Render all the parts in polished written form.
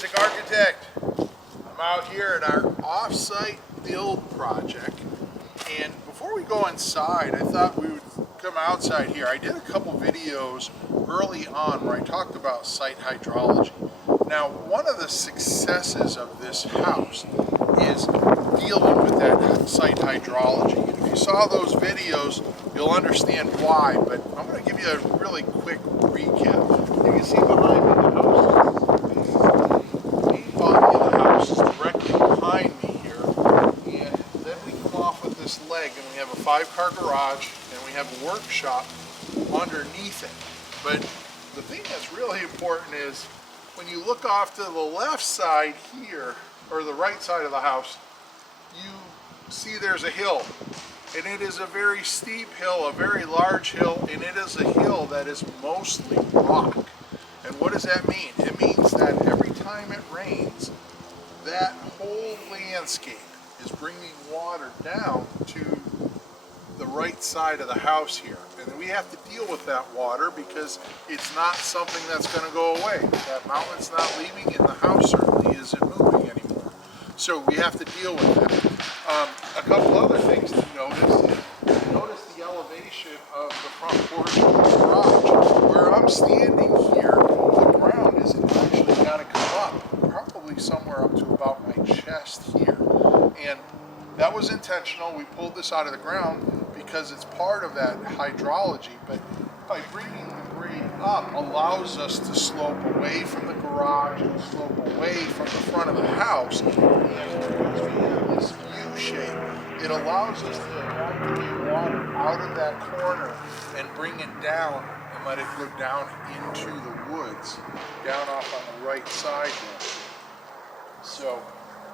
Basic Architect. I'm out here at our off-site build project, and before we go inside, I thought we would come outside here. I did a couple videos early on where I talked about site hydrology. Now, one of the successes of this house is dealing with that site hydrology. And if you saw those videos, you'll understand why, but I'm going to give you a really quick recap. You can see behind me the main body of the house is directly behind me here, and then we come off with this leg and we have a 5-car garage and we have a workshop underneath it. But the thing that's really important is when you look off to the left side here, or the right side of the house, you see there's a hill. And it is a very steep hill, a very large hill, and it is a hill that is mostly rock. And what does that mean? It means that every time it rains, that whole landscape is bringing water down to the right side of the house here. And we have to deal with that water because it's not something that's going to go away. That mountain's not leaving and the house certainly isn't moving anymore. So we have to deal with that. A couple other things to notice is notice the elevation of the front porch of the garage. Where I'm standing here, the ground is actually got to come up, probably somewhere up to about my chest here. And that was intentional. We pulled this out of the ground because it's part of that hydrology, but by bringing the grade up allows us to slope away from the garage and slope away from the front of the house. And because we have this U shape, it allows us to evacuate water out of that corner and bring it down and let it go down into the woods, down off on the right side there. So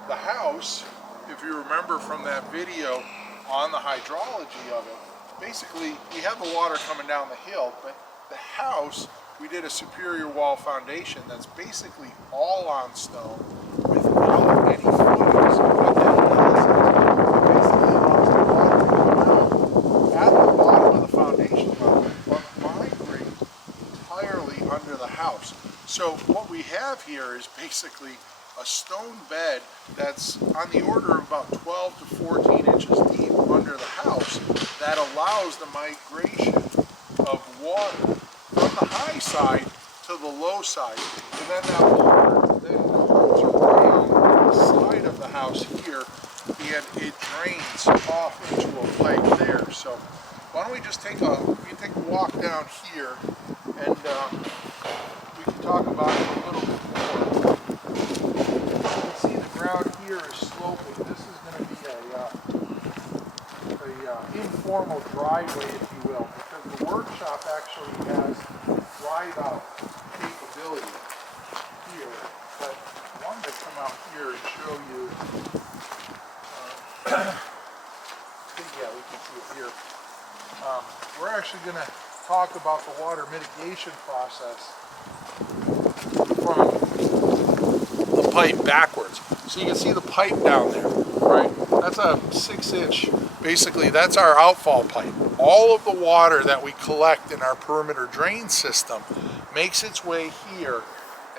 the house, if you remember from that video on the hydrology of it, basically we have the water coming down the hill, but the house, we did a superior wall foundation that's basically all on stone without any footings. What that does is basically allows the water to come down at the bottom of the foundation level, but migrate entirely under the house. So what we have here is basically a stone bed that's on the order of about 12 to 14 inches deep under the house that allows the migration of water from the high side to the low side. And then that water then comes around the side of the house here and it drains off into a pipe there. So why don't we just take a walk down here and we can talk about it a little bit more. Ground here is sloping. This is going to be a informal driveway, if you will, because the workshop actually has drive-out capability here. But I wanted to come out here and show you. Yeah, we can see it here. We're actually going to talk about the water mitigation process from the pipe backwards. So you can see the pipe down there, right? That's a 6-inch, basically that's our outfall pipe. All of the water that we collect in our perimeter drain system makes its way here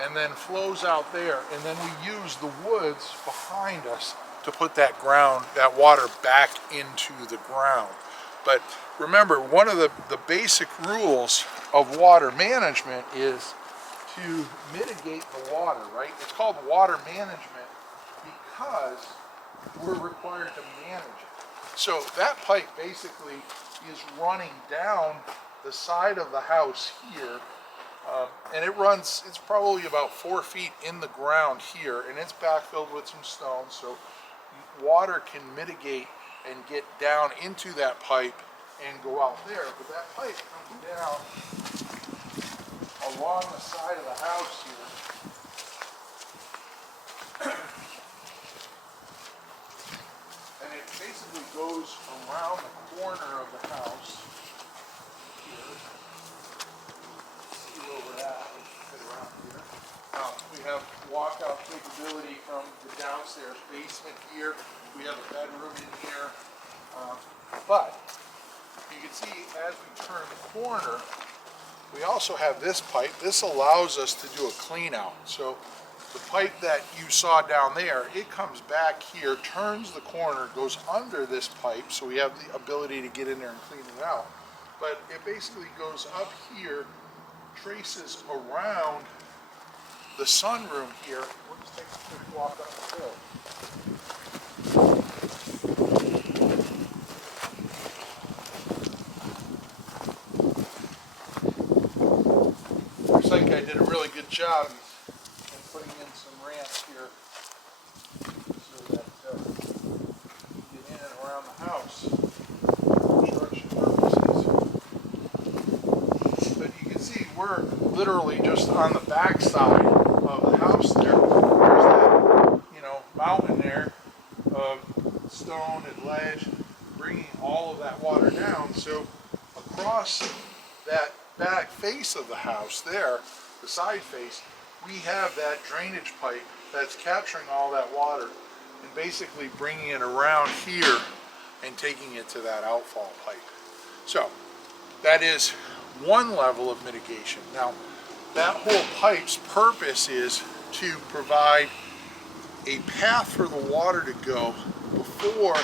and then flows out there, and then we use the woods behind us to put that water back into the ground. But remember, one of the basic rules of water management is to mitigate the water, right? It's called water management because we're required to manage it. So that pipe basically is running down the side of the house here, and it's probably about 4 feet in the ground here, and it's backfilled with some stones, so water can mitigate and get down into that pipe and go out there. But that pipe comes down along the side of the house here. And it basically goes around the corner of the house here. See where we're at. Let's get around here. We have walkout capability from the downstairs basement here. We have a bedroom in here. But you can see as we turn the corner, we also have this pipe. This allows us to do a clean out. So The pipe that you saw down there, it comes back here, turns the corner, goes under this pipe, so we have the ability to get in there and clean it out. But it basically goes up here, traces around the sunroom here. We'll just take a quick walk up the hill. Looks like I did a really good job in putting in some ramps here so that you can get in and around the house for construction purposes. But you can see we're literally just on the back side of the house there. There's that, mountain there of stone and ledge bringing all of that water down. So across that back face of the house there, the side face, we have that drainage pipe that's capturing all that water and basically bringing it around here and taking it to that outfall pipe. So that is one level of mitigation. Now, that whole pipe's purpose is to provide a path for the water to go before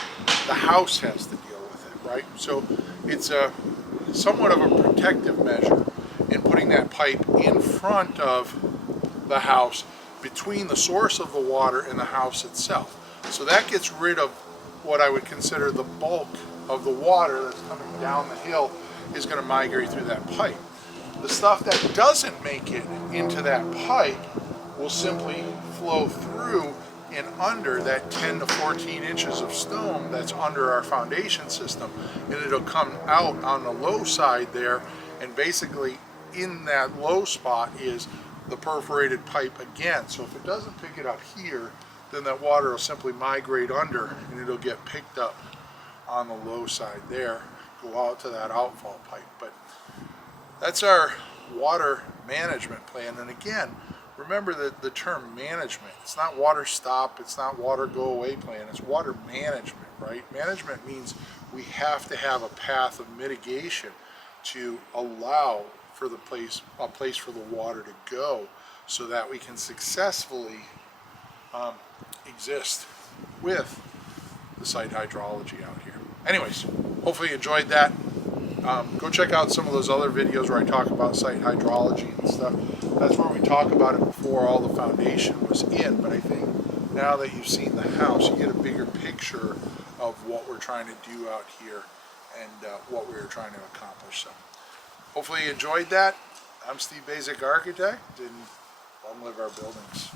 the house has to deal with it, right? So it's a somewhat of a protective measure in putting that pipe in front of the house between the source of the water and the house itself. So that gets rid of what I would consider the bulk of the water that's coming down the hill is going to migrate through that pipe. The stuff that doesn't make it into that pipe will simply flow through and under that 10 to 14 inches of stone that's under our foundation system, and it'll come out on the low side there, and basically in that low spot is the perforated pipe again. So if it doesn't pick it up here, then that water will simply migrate under and it'll get picked up on the low side there, go out to that outfall pipe. But that's our water management plan. And again, remember that the term management, it's not water stop, it's not water go away plan, it's water management, right? Management means we have to have a path of mitigation to allow for a place for the water to go so that we can successfully exist with the site hydrology out here. Anyways, hopefully you enjoyed that. Go check out some of those other videos where I talk about site hydrology and stuff. That's where we talk about it before all the foundation was in, but I think now that you've seen the house, you get a bigger picture of what we're trying to do out here and what we were trying to accomplish. So hopefully you enjoyed that. I'm Steve Basic Architect, and long live our buildings.